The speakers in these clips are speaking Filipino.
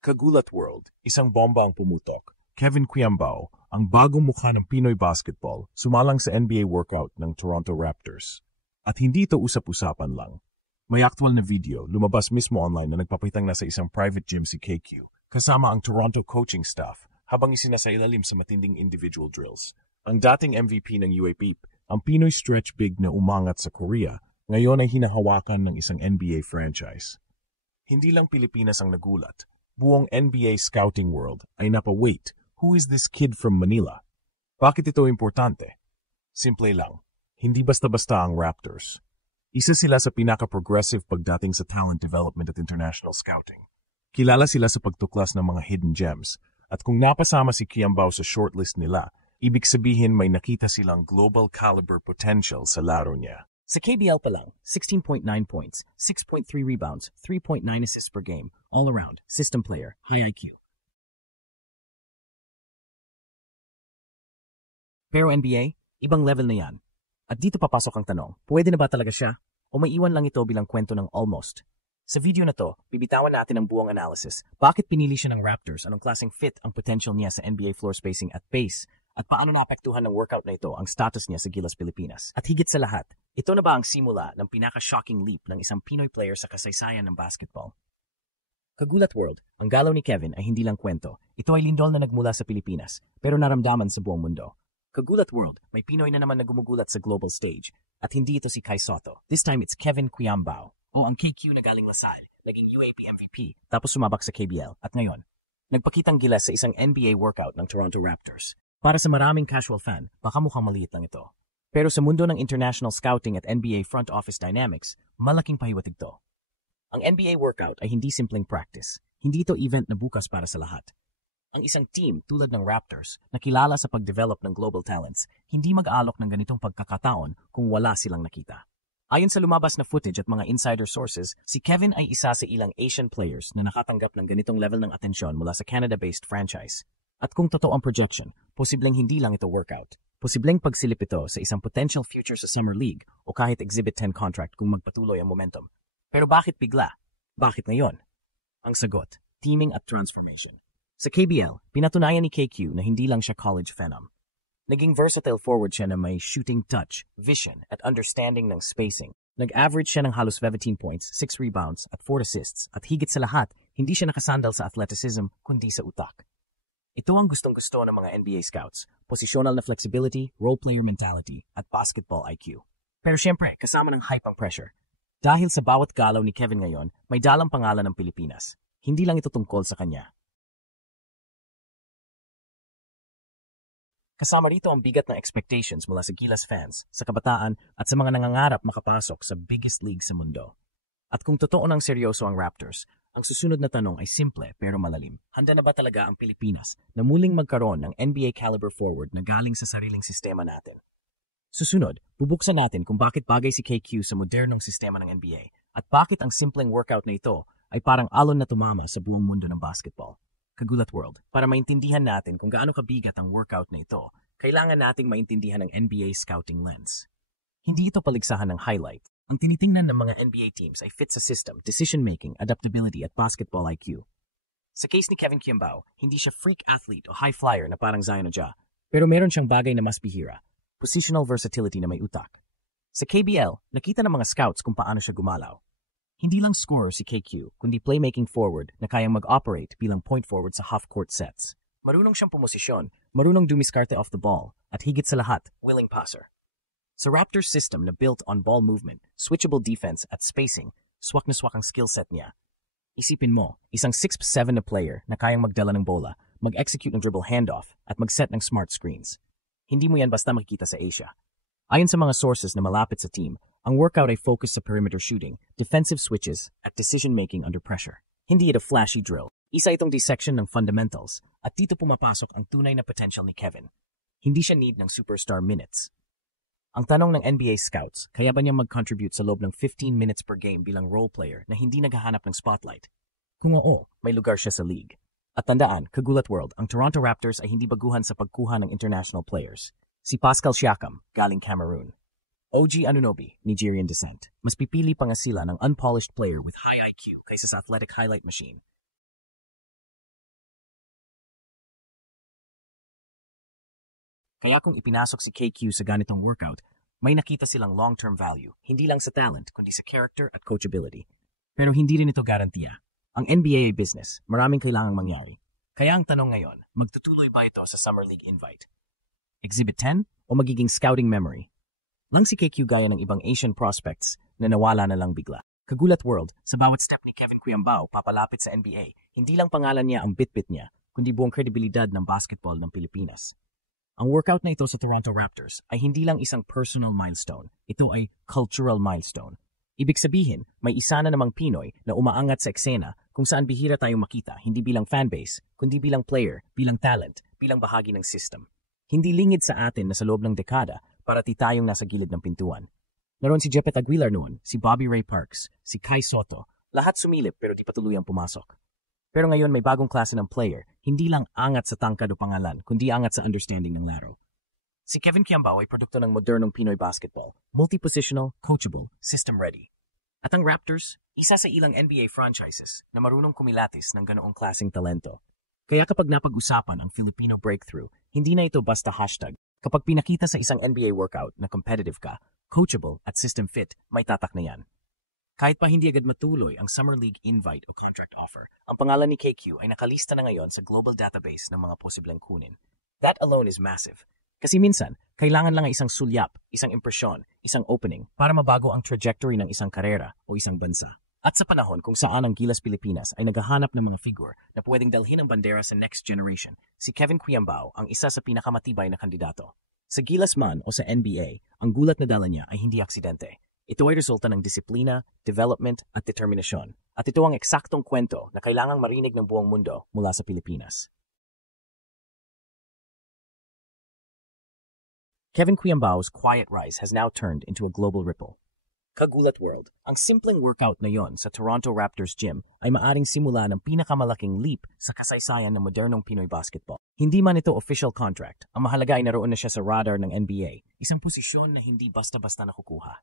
Kagulat World, isang bomba ang pumutok. Kevin Quiambao, ang bagong mukha ng Pinoy basketball, sumalang sa NBA workout ng Toronto Raptors. At hindi ito usap-usapan lang. May actual na video, lumabas mismo online na nagpapakitang nasa isang private gym si KQ, kasama ang Toronto coaching staff habang isinasailalim sa matinding individual drills. Ang dating MVP ng UAP, ang Pinoy stretch big na umangat sa Korea, ngayon ay hinahawakan ng isang NBA franchise. Hindi lang Pilipinas ang nagulat. Buong NBA scouting world ay napa-wait, who is this kid from Manila? Bakit ito importante? Simple lang, hindi basta-basta ang Raptors. Isa sila sa pinaka-progressive pagdating sa talent development at international scouting. Kilala sila sa pagtuklas ng mga hidden gems, at kung napasama si Quiambao sa shortlist nila, ibig sabihin may nakita silang global caliber potential sa laro niya. Sa KBL pa lang, 16.9 points, 6.3 rebounds, 3.9 assists per game, all-around, system player, high IQ. Pero NBA, ibang level na yan. At dito papasok ang tanong, pwede na ba talaga siya? O may iwan lang ito bilang kwento ng almost? Sa video na to, bibitawan natin ang buong analysis. Bakit pinili siya ng Raptors? Anong klaseng fit ang potential niya sa NBA floor spacing at pace? At paano naapektuhan ng workout na ito ang status niya sa Gilas Pilipinas? At higit sa lahat, ito na ba ang simula ng pinaka-shocking leap ng isang Pinoy player sa kasaysayan ng basketball? Kagulat World, ang galaw ni Kevin ay hindi lang kwento. Ito ay lindol na nagmula sa Pilipinas, pero naramdaman sa buong mundo. Kagulat World, may Pinoy na naman na gumugulat sa global stage. At hindi ito si Kai Soto. This time it's Kevin Quiambao. O ang KQ na galing Lasal, naging UAP MVP, tapos sumabak sa KBL. At ngayon, nagpakitang gilas sa isang NBA workout ng Toronto Raptors. Para sa maraming casual fan, baka mukhang maliit lang ito. Pero sa mundo ng international scouting at NBA front office dynamics, malaking pahiwatig to. Ang NBA workout ay hindi simpleng practice. Hindi ito event na bukas para sa lahat. Ang isang team tulad ng Raptors na kilala sa pag-develop ng global talents, hindi mag-aalok ng ganitong pagkakataon kung wala silang nakita. Ayon sa lumabas na footage at mga insider sources, si Kevin ay isa sa ilang Asian players na nakatanggap ng ganitong level ng atensyon mula sa Canada-based franchise. At kung totoo ang projection, posibleng hindi lang ito workout. Posibleng pagsilip ito sa isang potential future sa Summer League o kahit Exhibit 10 contract kung magpatuloy ang momentum. Pero bakit bigla? Bakit ngayon? Ang sagot, teaming at transformation. Sa KBL, pinatunayan ni KQ na hindi lang siya college phenom. Naging versatile forward siya na may shooting touch, vision, at understanding ng spacing. Nag-average siya ng halos 17 points, 6 rebounds, at 4 assists. At higit sa lahat, hindi siya nakasandal sa athleticism kundi sa utak. Ito ang gustong-gusto ng mga NBA scouts, positional na flexibility, role player mentality, at basketball IQ. Pero syempre, kasama ng hype ang pressure. Dahil sa bawat galaw ni Kevin ngayon, may dalang pangalan ng Pilipinas. Hindi lang ito tungkol sa kanya. Kasama rito ang bigat ng expectations mula sa Gilas fans, sa kabataan, at sa mga nangangarap makapasok sa biggest league sa mundo. At kung totoo nang seryoso ang Raptors, ang susunod na tanong ay simple pero malalim. Handa na ba talaga ang Pilipinas na muling magkaroon ng NBA caliber forward na galing sa sariling sistema natin? Susunod, bubuksan natin kung bakit bagay si KQ sa modernong sistema ng NBA at bakit ang simpleng workout na ito ay parang alon na tumama sa buong mundo ng basketball. Kagulat World, para maintindihan natin kung gaano kabigat ang workout na ito, kailangan nating maintindihan ang NBA scouting lens. Hindi ito paligsahan ng highlight. Ang tinitingnan ng mga NBA teams ay fit sa system, decision-making, adaptability at basketball IQ. Sa case ni Kevin Quiambao, hindi siya freak athlete o high flyer na parang Zion o Ja, pero meron siyang bagay na mas bihira, positional versatility na may utak. Sa KBL, nakita ng mga scouts kung paano siya gumalaw. Hindi lang scorer si KQ, kundi playmaking forward na kayang mag-operate bilang point forward sa half-court sets. Marunong siyang pumosisyon, marunong dumiskarte off the ball, at higit sa lahat, willing passer. Sa Raptors system na built on ball movement, switchable defense at spacing, swak na swak ang skill set niya. Isipin mo, isang 6'7" na player na kayang magdala ng bola, mag-execute ng dribble handoff, at mag-set ng smart screens. Hindi mo yan basta makikita sa Asia. Ayon sa mga sources na malapit sa team, ang workout ay focus sa perimeter shooting, defensive switches, at decision-making under pressure. Hindi ito flashy drill. Isa itong dissection ng fundamentals, at dito pumapasok ang tunay na potential ni Kevin. Hindi siya need ng superstar minutes. Ang tanong ng NBA scouts, kaya ba niya mag-contribute sa loob ng 15 minutes per game bilang role player na hindi naghahanap ng spotlight? Kung oo, may lugar siya sa league. At tandaan, Kagulat World, ang Toronto Raptors ay hindi baguhan sa pagkuha ng international players. Si Pascal Siakam, galing Cameroon. OG Anunoby, Nigerian descent. Mas pipili pa nga sila ng unpolished player with high IQ kaysa sa athletic highlight machine. Kaya kung ipinasok si KQ sa ganitong workout, may nakita silang long-term value, hindi lang sa talent, kundi sa character at coachability. Pero hindi rin ito garantiya. Ang NBA ay business, maraming kailangang mangyari. Kaya ang tanong ngayon, magtutuloy ba ito sa Summer League invite? Exhibit 10 o magiging scouting memory? Lang si KQ gaya ng ibang Asian prospects na nawala na lang bigla. Kagulat world, sa bawat step ni Kevin Quiambao papalapit sa NBA, hindi lang pangalan niya ang bit-bit niya, kundi buong kredibilidad ng basketball ng Pilipinas. Ang workout na ito sa Toronto Raptors ay hindi lang isang personal milestone, ito ay cultural milestone. Ibig sabihin, may isa na namang Pinoy na umaangat sa eksena kung saan bihira tayong makita hindi bilang fanbase, kundi bilang player, bilang talent, bilang bahagi ng system. Hindi lingid sa atin na sa loob ng dekada, parati tayong nasa gilid ng pintuan. Naroon si Jepet Aguilar noon, si Bobby Ray Parks, si Kai Soto, lahat sumilip pero di patuluyang pumasok. Pero ngayon may bagong klase ng player, hindi lang angat sa tangkad o pangalan, kundi angat sa understanding ng laro. Si Kevin Quiambao ay produkto ng modernong Pinoy basketball, multi-positional, coachable, system-ready. At ang Raptors, isa sa ilang NBA franchises na marunong kumilatis ng ganoong klaseng talento. Kaya kapag napag-usapan ang Filipino breakthrough, hindi na ito basta hashtag. Kapag pinakita sa isang NBA workout na competitive ka, coachable at system fit, may tatak na yan. Kahit pa hindi agad matuloy ang Summer League invite o contract offer, ang pangalan ni KQ ay nakalista na ngayon sa global database ng mga posibleng kunin. That alone is massive. Kasi minsan, kailangan lang ang isang sulyap, isang impresyon, isang opening para mabago ang trajectory ng isang karera o isang bansa. At sa panahon kung saan ang Gilas Pilipinas ay naghahanap ng mga figure na pwedeng dalhin ang bandera sa next generation, si Kevin Quiambao ang isa sa pinakamatibay na kandidato. Sa Gilas man o sa NBA, ang gulat na dala niya ay hindi aksidente. Ito ay resulta ng disiplina, development at determinasyon. At ito ang eksaktong kwento na kailangang marinig ng buong mundo mula sa Pilipinas. Kevin Quiambao's quiet rise has now turned into a global ripple. Kagulat world, ang simpleng workout na yon sa Toronto Raptors gym ay maaring simula ng pinakamalaking leap sa kasaysayan ng modernong Pinoy basketball. Hindi man ito official contract, ang mahalaga ay naroon na siya sa radar ng NBA, isang posisyon na hindi basta-basta nakukuha.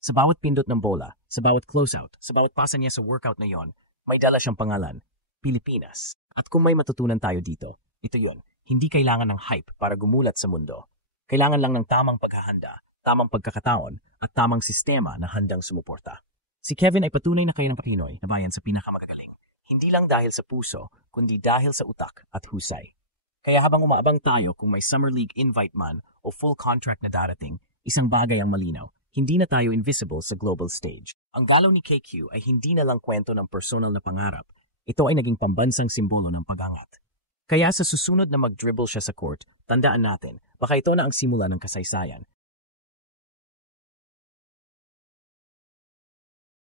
Sa bawat pindot ng bola, sa bawat closeout, sa bawat pasa niya sa workout na yon, may dala siyang pangalan, Pilipinas. At kung may matutunan tayo dito, ito yon, hindi kailangan ng hype para gumulat sa mundo. Kailangan lang ng tamang paghahanda, tamang pagkakataon, at tamang sistema na handang sumuporta. Si Kevin ay patunay na kayo ng Pinoy na bayan sa pinakamagagaling. Hindi lang dahil sa puso, kundi dahil sa utak at husay. Kaya habang umaabang tayo kung may Summer League invite man o full contract na darating, isang bagay ang malinaw, hindi na tayo invisible sa global stage. Ang galaw ni KQ ay hindi na lang kwento ng personal na pangarap. Ito ay naging pambansang simbolo ng pag-angat. Kaya sa susunod na mag-dribble siya sa court, tandaan natin, baka ito na ang simula ng kasaysayan.